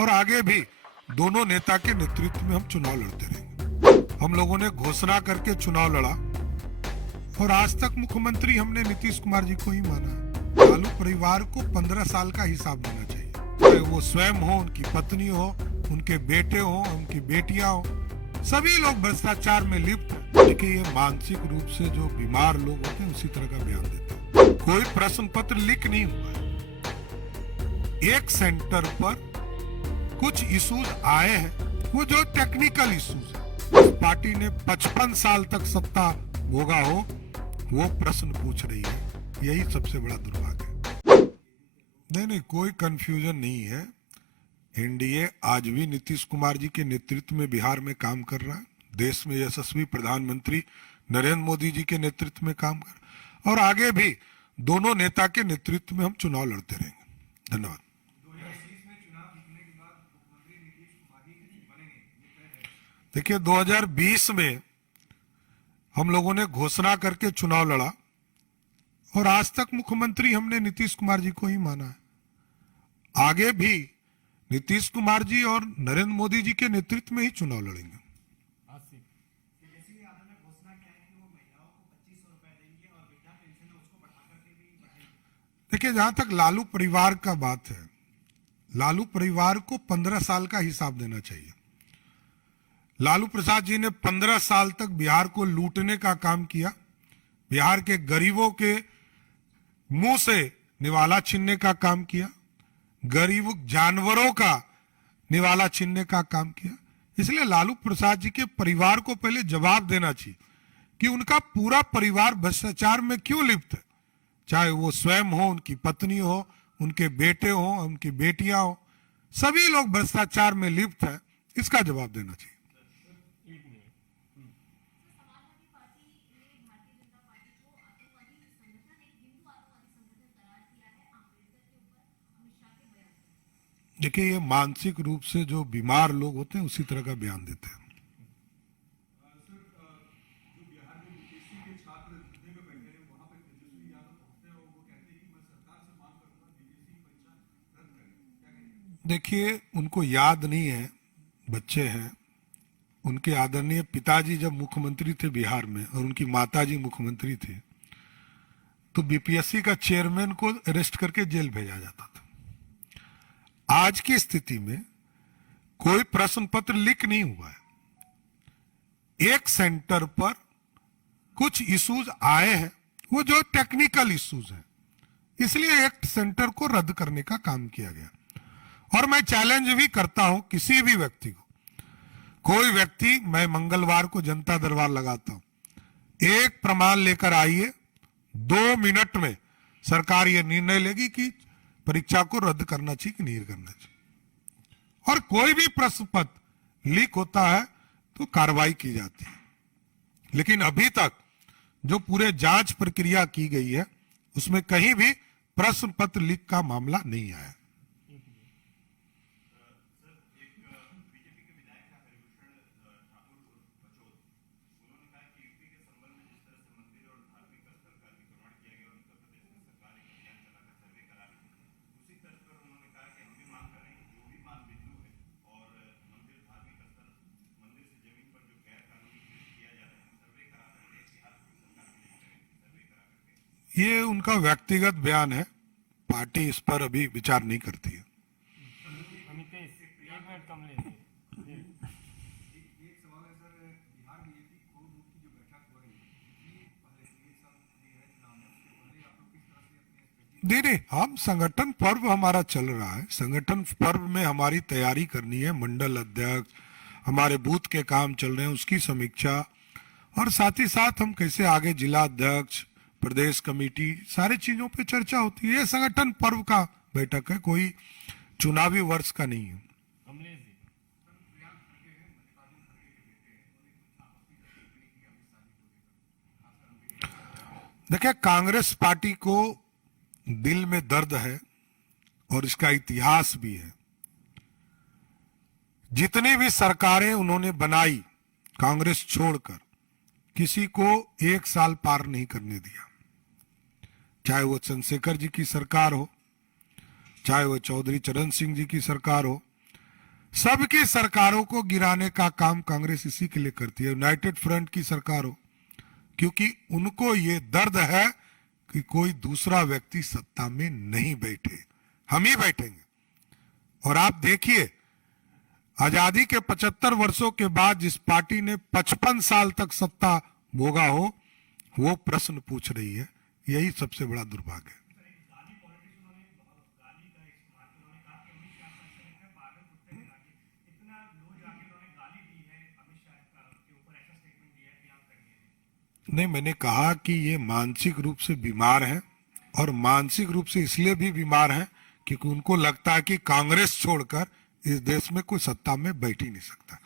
और आगे भी दोनों नेता के नेतृत्व में हम चुनाव लड़ते रहेंगे। हम लोगों ने घोषणा करके चुनाव लड़ा और आज तक मुख्यमंत्री हमने नीतीश कुमार जी को ही माना है। लालू परिवार को 15 साल का हिसाब देना चाहिए, चाहे वो स्वयं हो, उनकी पत्नी हो, उनके बेटे हो, उनकी बेटियां हो, सभी लोग भ्रष्टाचार में लिप्त हैं। देखिए, ये मानसिक रूप से जो बीमार लोग होते हैं उसी तरह का बयान देते हैं। कोई प्रश्न पत्र लीक नहीं हुआ है। एक सेंटर पर कुछ इश्यूज आए हैं, वो जो टेक्निकल इश्यूज है। इस पार्टी ने 55 साल तक सत्ता भोगा हो, वो प्रश्न पूछ रही है। यही सबसे बड़ा दुर्भाग्य है। नहीं, कोई कंफ्यूजन नहीं है। एनडीए आज भी नीतीश कुमार जी के नेतृत्व में बिहार में काम कर रहा है। देश में यशस्वी प्रधानमंत्री नरेंद्र मोदी जी के नेतृत्व में काम कर रहा है और आगे भी दोनों नेता के नेतृत्व में हम चुनाव लड़ते रहेंगे। धन्यवाद। देखिए, 2020 में हम लोगों ने घोषणा करके चुनाव लड़ा और आज तक मुख्यमंत्री हमने नीतीश कुमार जी को ही माना है। आगे भी नीतीश कुमार जी और नरेंद्र मोदी जी के नेतृत्व में ही चुनाव लड़ेंगे। देखिए, जहां तक लालू परिवार का बात है, लालू परिवार को 15 साल का हिसाब देना चाहिए। लालू प्रसाद जी ने 15 साल तक बिहार को लूटने का काम किया, बिहार के गरीबों के मुंह से निवाला छीनने का काम किया, गरीब जानवरों का निवाला छीनने का काम किया। इसलिए लालू प्रसाद जी के परिवार को पहले जवाब देना चाहिए कि उनका पूरा परिवार भ्रष्टाचार में क्यों लिप्त है, चाहे वो स्वयं हो, उनकी पत्नी हो, उनके बेटे हो, उनकी बेटियां हो, सभी लोग भ्रष्टाचार में लिप्त है। इसका जवाब देना चाहिए। देखिए, ये मानसिक रूप से जो बीमार लोग होते हैं उसी तरह का बयान देते हैं। देखिए, उनको याद नहीं है, बच्चे हैं। उनके आदरणीय पिताजी जब मुख्यमंत्री थे बिहार में और उनकी माताजी मुख्यमंत्री थे, तो बीपीएससी का चेयरमैन को अरेस्ट करके जेल भेजा जाता था। आज की स्थिति में कोई प्रश्न पत्र लीक नहीं हुआ है। एक सेंटर पर कुछ इश्यूज आए हैं, वो जो टेक्निकल इश्यूज हैं, इसलिए एक सेंटर को रद्द करने का काम किया गया। और मैं चैलेंज भी करता हूं किसी भी व्यक्ति को, कोई व्यक्ति, मैं मंगलवार को जनता दरबार लगाता हूं, एक प्रमाण लेकर आइए, 2 मिनट में सरकार ये निर्णय लेगी कि परीक्षा को रद्द करना चाहिए कि नहीं करना चाहिए। और कोई भी प्रश्न पत्र लीक होता है तो कार्रवाई की जाती है, लेकिन अभी तक जो पूरे जांच प्रक्रिया की गई है उसमें कहीं भी प्रश्न पत्र लीक का मामला नहीं आया। ये उनका व्यक्तिगत बयान है, पार्टी इस पर अभी विचार नहीं करती है। नहीं, हम संगठन पर्व हमारा चल रहा है। संगठन पर्व में हमारी तैयारी करनी है, मंडल अध्यक्ष, हमारे बूथ के काम चल रहे हैं उसकी समीक्षा, और साथ ही साथ हम कैसे आगे जिला अध्यक्ष, प्रदेश कमेटी, सारी चीजों पे चर्चा होती है। ये संगठन पर्व का बैठक है, कोई चुनावी वर्ष का नहीं है। देखिए, कांग्रेस पार्टी को दिल में दर्द है और इसका इतिहास भी है। जितनी भी सरकारें उन्होंने बनाई कांग्रेस छोड़कर, किसी को 1 साल पार नहीं करने दिया। चाहे वो चंद्रशेखर जी की सरकार हो, चाहे वो चौधरी चरण सिंह जी की सरकार हो, सबकी सरकारों को गिराने का काम कांग्रेस इसी के लिए करती है, यूनाइटेड फ्रंट की सरकार हो, क्योंकि उनको ये दर्द है कि कोई दूसरा व्यक्ति सत्ता में नहीं बैठे, हम ही बैठेंगे। और आप देखिए, आजादी के 75 वर्षों के बाद जिस पार्टी ने 55 साल तक सत्ता भोगा हो, वो प्रश्न पूछ रही है। यही सबसे बड़ा दुर्भाग्य है। नहीं, मैंने कहा कि ये मानसिक रूप से बीमार हैं, और मानसिक रूप से इसलिए भी बीमार हैं क्योंकि उनको लगता है कि कांग्रेस छोड़कर इस देश में कोई सत्ता में बैठ ही नहीं सकता।